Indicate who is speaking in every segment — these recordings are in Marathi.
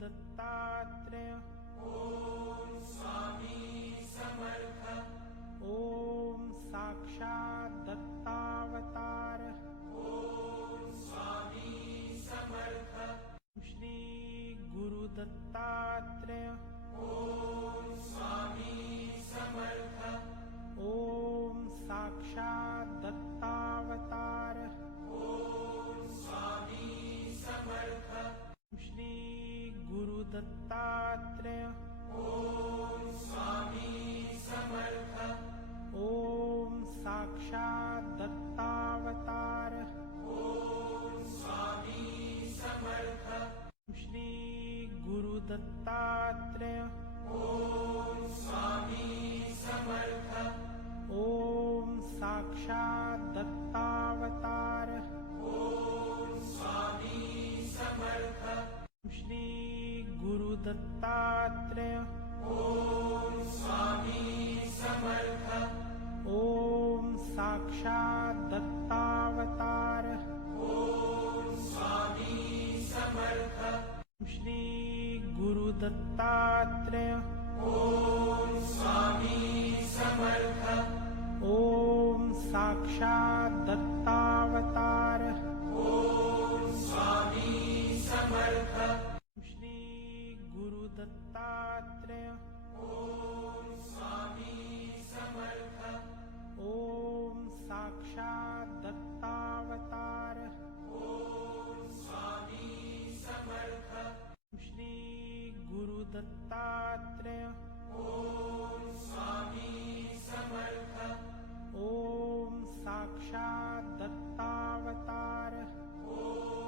Speaker 1: दत्तात्रय। ॐ स्वामी समर्थ ॐ साक्षात् दत्तावतार। ॐ स्वामी समर्थ श्री गुरुदत्तात्रय। दत्तात्रय। ॐ स्वामी समर्थ ॐ साक्षात् दत्तावतार। ॐ स्वामी समर्थ श्री गुरुदत्तात्रय ॐ स्वामी समर्थ ॐ साक्षात् दत्तावतार। ॐ स्वामी दत्तात्रय। ॐ स्वामी समर्थ ॐ साक्षात् दत्तावतार ओम स्वामी समर्थ श्री गुरुदत्तात्रय ओम स्वामी समर्थ दत्तात्रय ॐ स्वामी समर्थ। ॐ साक्षात् दत्तावतार। ॐ स्वामी समर्थ। श्रीगुरुदत्तात्र ॐ स्वामी समर्थ। ॐ साक्षात् दत्तावतार। ॐ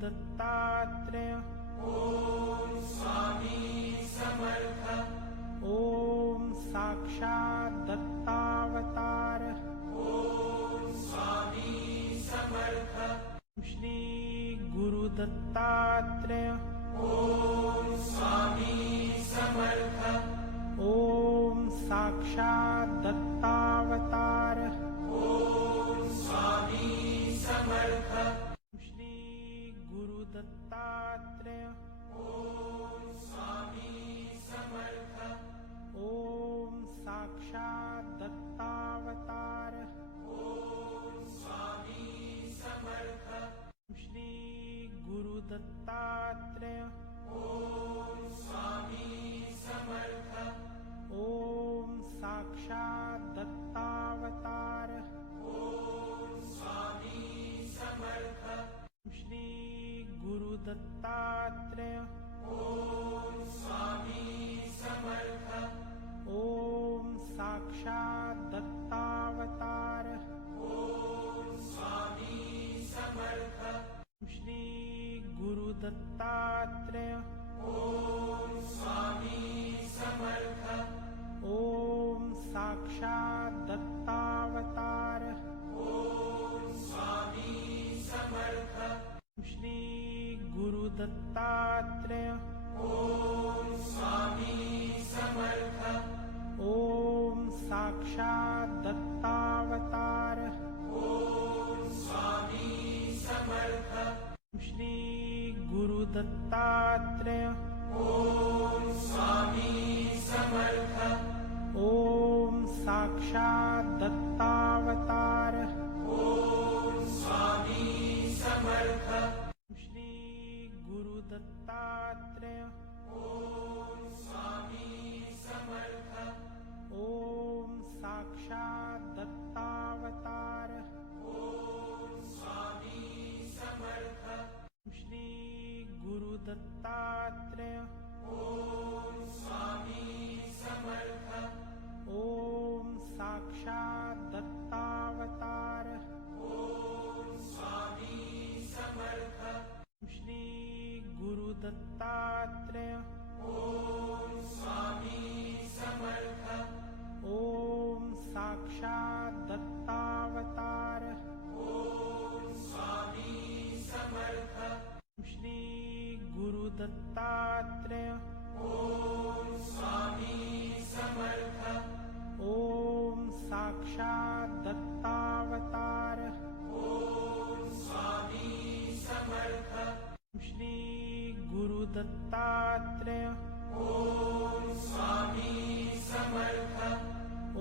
Speaker 1: दत्तात्रेय। ओम साक्षात दत्तावतार। श्री गुरु दत्तात्रेय। ओम साक्षात दत्तावतार। दत्तात्रेय ओम साक्षात दत्तावतार श्री गुरु दत्तात्रेय ओम साक्षात दत्तावतार दत्तात्रेय। ओम साक्षात दत्तावतार। श्री गुरु दत्तात्रेय। ओम साक्षात ॐ स्वामी समर्थ ॐ साक्षात् दत्तावतार ॐ स्वामी समर्थ श्री श्रीगुरुदत्तात्रय दत्तात्रेय। ॐ साक्षात् दत्तावतार। श्री गुरु दत्तात्रेय। ॐ साक्षात् दत्तावतार। श्री गुरु दत्तात्रेय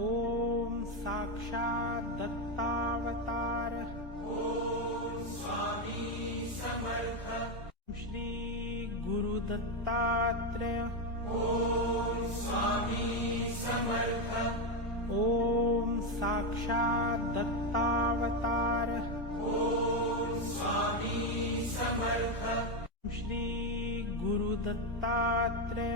Speaker 1: ॐ साक्षात् दत्तावतार श्री गुरु दत्तात्रेय ॐ साक्षात दत्तावतार दत्तात्रय।